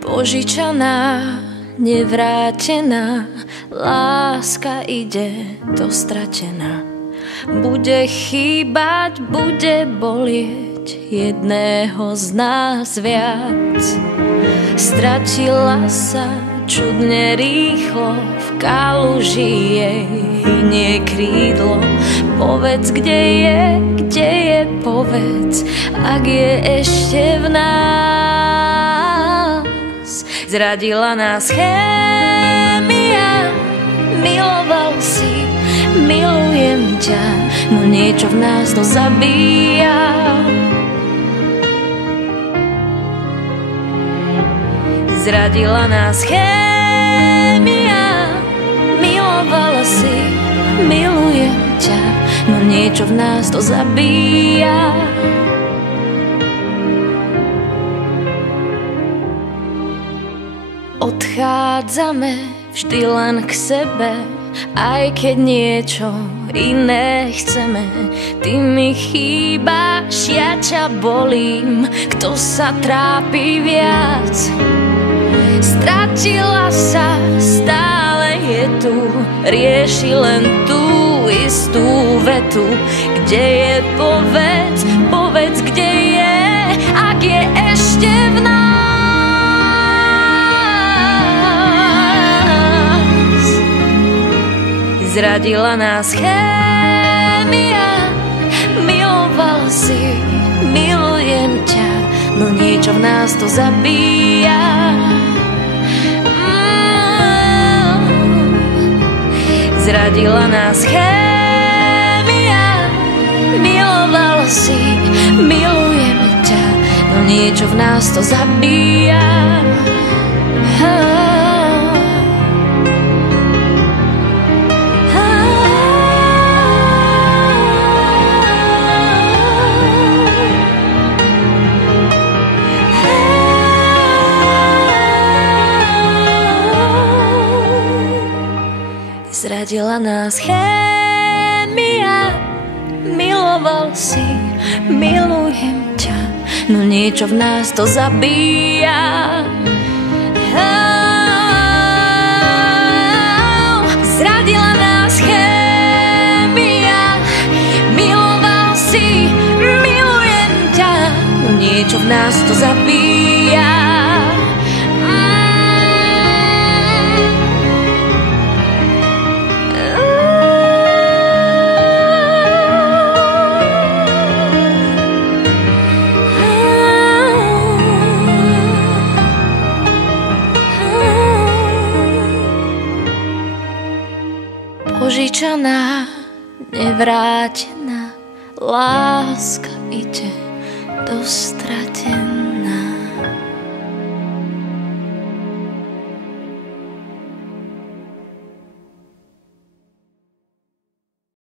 Požičaná, nevrátená, láska ide dostratená. Bude chýbať, bude bolieť jedného z nás viac. Stratila sa čudne rýchlo, v kaluži jej hynie krídlo. Povedz, kde je, povedz, ak je ešte v nás. Zradila nás chémia, miloval si, milujem ťa, no niečo v nás to zabíja. Zradila nás chémia, milovala si, milujem ťa, no niečo v nás to zabíja. Odchádzame vždy len k sebe, aj keď niečo iné chceme. Ty mi chýbaš, ja ťa bolím, kto sa trápi viac. Stratila sa, stále je tu, rieši len tú istú vetu. Kde je, povedz, povedz, kde je, ak je ešte v nás. Zradila nás chémia, miloval si, milujem ťa, no niečo v nás to zabíja. Zradila nás chémia, miloval si, milujem ťa, no niečo v nás to zabíja. Zradila nás chémia, miloval si, milujem ťa, no niečo v nás to zabíja. Zradila nás chémia, miloval si, milujem ťa, no niečo v nás to zabíja. Požičaná, nevrátená, láska ide dostratená.